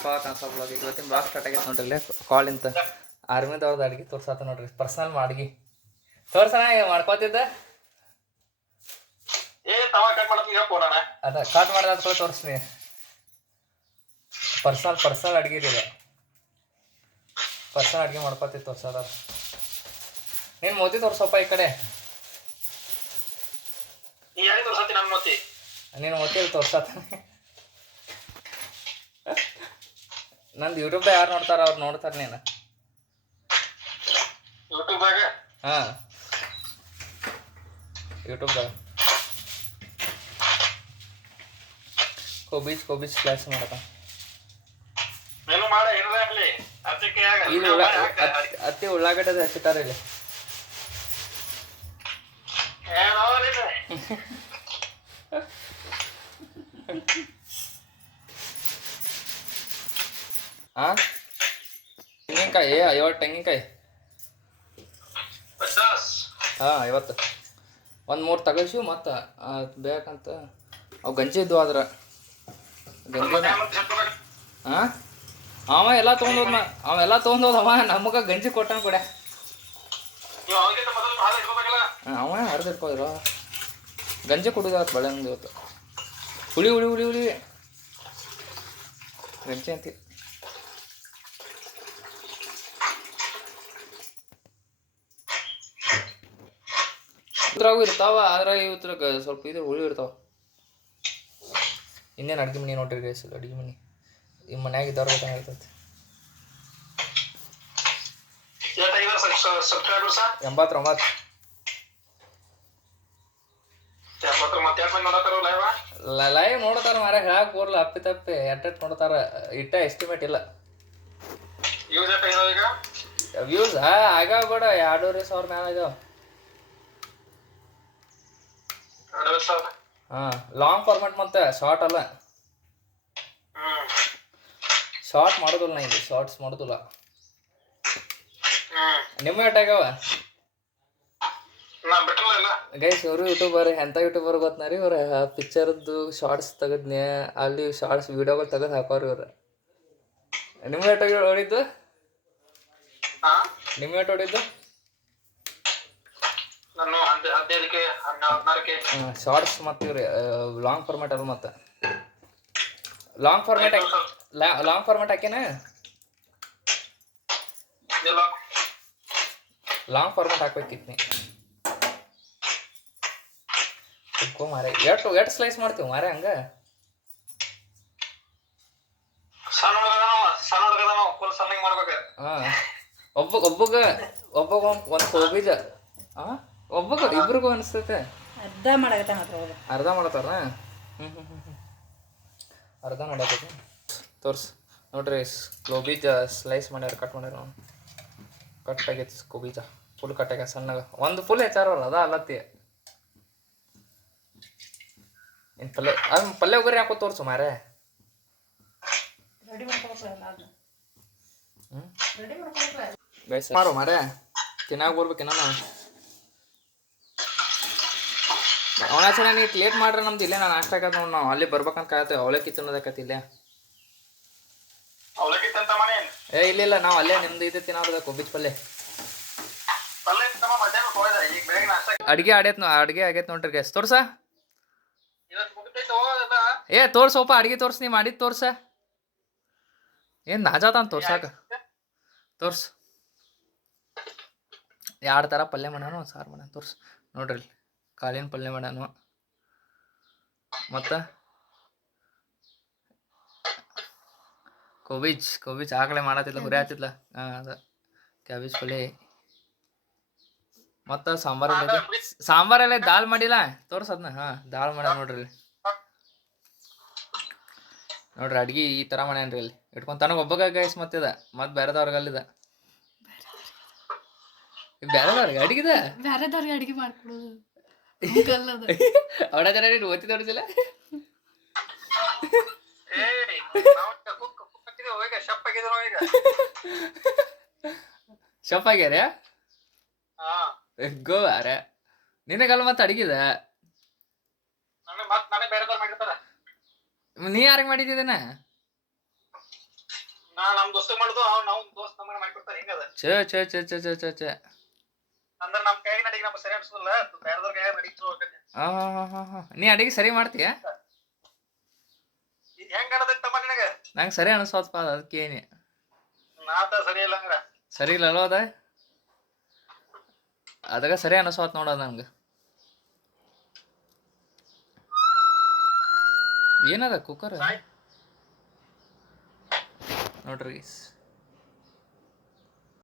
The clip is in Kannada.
ಸ್ವಾಗತ ಅನ್ಸೋ ಬ್ಲಾಗ್. ಇವತ್ತಿನ ಬ್ಲಾಗ್ ಸ್ಟಾರ್ಟ್ ಆಗೈತೆ ನೋಡ್ರಿ. ಇಲ್ಲಿ ಕಾಲಿಂತ ಆರ್ಮಿದವ್ರದ್ದು ಅಡ್ಗೆ ತೋರ್ಸಾತ ನೋಡ್ರಿ. ಪರ್ಸನಲ್ ಅಡ್ಗೆ ತೋರ್ಸಣ ಮಾಡ್ಕೋತಿದ್ದ ಅದ ಕಟ್ ಮಾಡಿದ ಕೂಡ ತೋರಿಸ್ತೀನಿ. ಪರ್ಸನಲ್ ಅಡ್ಗೆ ಇದೆ. ಪರ್ಸನಲ್ ಅಡ್ಗೆ ಮಾಡ್ಕೋತಿದ್ದು ತೋರ್ಸದ. ನೀನು ಮೋತಿ ತೋರ್ಸಪ್ಪ ಈ ಕಡೆ. ನೀನು ಮೋತಿ ತೋರ್ಸಾತ. ನಂದು ಯೂಟ್ಯೂಬ್ದಾಗ ಯಾರು ನೋಡ್ತಾರ ಅವ್ರು ನೋಡ್ತಾರೆ. ನೀನು ಹಾಂ ಯೂಟ್ಯೂಬ್ದಾಗ ಕೋಬೀಜ್ ಕ್ಲಾಸ್ ಮಾಡತ್ತ. ಇಲ್ಲಿ ಅತ್ತಿ ಉಳ್ಳಾಗಡ್ಡೆ ಹಚ್ಚಿಟ್ಟಾರ ಇಲ್ಲಿ. ಹಾಂ ತೆಂಗಿನಕಾಯಿ 50 ತೆಂಗಿನಕಾಯಿ. ಹಾಂ 50 ಒಂದು 3 ತಗಸಿವು. ಮತ್ತು ಬೇಕಂತ ಅವು ಗಂಜಿ ಇದ್ವು. ಆದ್ರೆ ಗಂಜಿ ಹಾಂ ಅವೆಲ್ಲ ತೊಗೊಂಡೋದ ಅವ ನಮಗೆ ಗಂಜಿ ಕೊಟ್ಟನ ಕೂಡ. ಅವ ಹರಿದಿಟ್ಕೋದ್ರು ಗಂಜಿ ಕುಡಿದಾತ್ ಬಳೆ ನಮ್ದು ಇವತ್ತು. ಹುಳಿ ಗಂಜಿ ಅಂತ ಇದ್ರಾಗೂ ಇರ್ತಾವ. ಆದ್ರೆ ಇವತ್ರಾಗ ಸ್ವಲ್ಪ ಇದು ಹುಳಿ ಇರ್ತಾವ. ಇನ್ನೇನು ಅಡುಗೆ ಮನೆ ನೋಡ್ರಿ ಗೈಸ್. ಅಡುಗೆ ಮನೆ ಈ ಮನ್ಯಾಗ ಇದ್ದವ್ರ ಚೆನ್ನಾಗಿರ್ತೈತಿ. 89 ಲೈವ್ ನೋಡ್ತಾರ ಮಾರ. ಹೇಳಕ್ ಬೋರ್ಲ ಅಪ್ಪಿ ತಪ್ಪಿ ಎಟ್ಟೆಟ್ ನೋಡ್ತಾರ. ಇಟ್ಟ ಎಸ್ಟಿಮೇಟ್ ಇಲ್ಲ. ವ್ಯೂಸ್ ಆಗ್ಯಾವ ಕೂಡ 2,500 ಮ್ಯಾಲ ಆಗ್ಯಾವ. ಹಾಂ ಲಾಂಗ್ ಫಾರ್ಮ್ಯಾಟ್ ಮತ್ತೆ ಶಾರ್ಟ್ ಅಲ್ಲ. ಶಾರ್ಟ್ ಮಾಡೋದಿಲ್ಲ ನಾ. ಇಲ್ಲಿ ಶಾರ್ಟ್ಸ್ ಮಾಡೋದಿಲ್ಲ. ನಿಮ್ಮ ಎಟ್ಟಾಗ್ಯಾವ ಗೈಸ್? ಇವರು ಯೂಟ್ಯೂಬರ್ ಎಂಥ ಯೂಟ್ಯೂಬರ್ ಗೊತ್ತನಾರಿ. ಇವ್ರ ಪಿಕ್ಚರ್ದು ಶಾರ್ಟ್ಸ್ ತೆಗದ್ನೆ ಅಲ್ಲಿ ಶಾರ್ಟ್ಸ್ ವಿಡಿಯೋಗಳು ತೆಗೆದು ಹಾಕೋರು ಇವ್ರು. ನಿಮ್ಮ ಎಟ್ಟ ಹೊಡಿದ್ದು? ನಿಮ್ಮ ಎಟ್ಟು ಹೊಡಿದ್ದು? ಶಾರ್ಟ್ಸ್ ಮತ್ತು ಇವ್ರಿ ಲಾಂಗ್ ಫಾರ್ಮ್ಯಾಟ್ ಅಲ್ಲ. ಮತ್ತು ಲಾಂಗ್ ಫಾರ್ಮ್ಯಾಟ್ ಹಾಕೇನ. ಲಾಂಗ್ ಫಾರ್ಮ್ಯಾಟ್ ಹಾಕ್ಬೇಕಿತ್ತು ನೀ. ಮಾರೆ ಎಷ್ಟು ಸ್ಲೈಸ್ ಮಾಡ್ತೀವಿ ಮಾರೆ ಹಂಗ. ಹಾಂ ಒಬ್ಬಗ ಒಂದು ಕೋಬೀಜ. ಹಾಂ ಒಬ್ಬಗ ಇಬ್ರಿಗೂ ಅನಿಸ್ತೈತೆ. ಅರ್ಧ ಮಾಡತ್ತಾರ. ಅರ್ಧ ಮಾಡತ್ತೈತಿ. ತೋರ್ಸ್ ನೋಡ್ರಿ. ಕೋಬೀಜ ಸ್ಲೈಸ್ ಮಾಡ್ಯಾರ, ಕಟ್ ಮಾಡ್ಯಾರ. ಕಟ್ ಆಗೈತಿ ಕೋಬೀಜ. ಫುಲ್ ಕಟ್ ಆಗ್ಯ ಸಣ್ಣಗ. ಒಂದು ಫುಲ್ ಹೆಚ್ಚಾರಲ್ಲ ಅದ ಅಲ್ಲತ್ತಿ. ಏನು ಪಲ್ಯ ಒಗ್ಗರಿ ಹಾಕೋ ತೋರ್ಸು ಮಾರೆ. ಮಾರು ಮಾರೆ ತಿನ್ನಾಗ ಬರ್ಬೇಕಿನ್ನ. ಅವನಾಚನೆ ನೀ ಲೇಟ್ ಮಾಡ್ರೆ ನಮ್ದು ಇಲ್ಲೇ ನಾನು ನಾಷ್ಟ ಆಗತ್ತೆ ನೋಡಿ. ನಾವು ಅಲ್ಲಿ ಬರ್ಬೇಕಂತ ಕಾಯತ್ತೆ. ಅವಲಕ್ಕಿ ತಿನ್ನೋದಕ್ಕತಿ ಇಲ್ಲೇ. ಇಲ್ಲ ನಾವು ಅಲ್ಲೇ ನಿಮ್ದು ಇದು ತಿನ್ನೋದ ಕೋಬೀಜ್ ಪಲ್ಯ. ಅಡ್ಗೆ ಆಗೈತೆ ನೋಡ್ರಿ ಗ್ಯಾಸ್. ತೋರ್ಸ ತೋರ್ಸಪ್ಪ ಅಡ್ಗೆ ತೋರ್ಸ್. ನೀ ಮಾಡಿದ್ ತೋರ್ಸ. ಏನು ನಾಜಾತ ಅಂತ ತೋರ್ಸಾಕ. ತೋರ್ಸ್ 2 ಥರ ಪಲ್ಯ ಮಾಡ್ಯಾನು, ಸಾರು ಮಾಡ್ಯಾನ. ತೋರ್ಸ್ ನೋಡ್ರಿ. ಕಾಳಿನ ಪಲ್ಯ ಮಾಡ್ಯಾನು. ಮತ್ತು ಕೋಬೀಜ್ ಆಗಲೇ ಮಾಡತ್ತಿಲ್ಲ, ಹುರಿ ಹತ್ತಿದ್ಲ. ಹಾಂ ಅದ ಕ್ಯಾಬೇಜ್ ಪಲ್ಯ. ಮತ್ತು ಸಾಂಬಾರೆಲ್ಲ ದಾಲ್ ಮಾಡಿಲ್ಲ. ತೋರ್ಸದ್ನ. ಹಾಂ ದಾಲ್ ಮಾಡ್ಯಾನ ನೋಡ್ರಿ. ಅಡ್ಗೆ ಈ ಥರ ಮಾಡ್ಯಾನ್ರಿ. ಅಲ್ಲಿ ಇಟ್ಕೊಂಡು ತನಗೆ ಒಬ್ಬಗ ಗೈಸ್. ಮತ್ತಿದ ಮತ್ತು ಬೇರೆದವ್ರಿಗಲ್ಲಿದ ಬೇರೆದವ್ರಿಗೆ ಅಡಿಗೆ ಮಾಡ್ಕೊಡೋದು. ಅವಡ ಜನ ನೀನು ಓದ್ತಿ ನೋಡಿದಿಲ್ಲ. ಶಪ್ ಆಗ್ಯಾರ ಗೋವಾರ ನಿನಗಲ್ಲ. ಮತ್ತೆ ಅಡಿಗೆದ ನೀ ಯಾರಿಗೆ ಮಾಡಿದ್ದೇನ? ನಾ ನಮ್ ದೋಸ್ತ ಮಾಡುದು ನಾವು ದೋಸ್ತ್ ನಮ್ಮನ್ನ ಮಾಡ್ಕೊಡ್ತಾರ ಹೆಂಗದ ಛೇ ಛೇ ಛೇ ಛೇ ಛೇ ಛೇ ಛೇ ಅಂದ್ರ ನಮ್ ಕೈಯಾಗ ನಡಿಗೆ ನಮ್ಗೆ ಸರಿ ಅನ್ಸುದಿಲ್ಲ ಬೇರೆದವ್ರ ಕೈಯಾಗ ನಡೀತು ಹಾಂ ಹಾಂ ಹಾಂ ಹಾಂ ಹಾಂ ನೀ ಅಡಿಗೆ ಸರಿ ಮಾಡ್ತೀಯ? ಹೆಂಗ್ ಕಾಣತೈತಮ್ಮ ನಿನಗ ನಂಗೆ ಸರಿ ಅನಿಸೋದಪ್ಪ ಅದಕ್ಕೇನೆ ನಾತ ಸರಿ ಇಲ್ಲ ಹಂಗ್ರ ಸರಿ ಇಲ್ಲಲ್ಲೋ ಅದ ಅದಾಗ ಸರಿ ಅನಿಸೋತ್ ನೋಡೋದು ನಂಗೆ. ಏನದ ಕುಕ್ಕರ್ ನೋಡ್ರಿ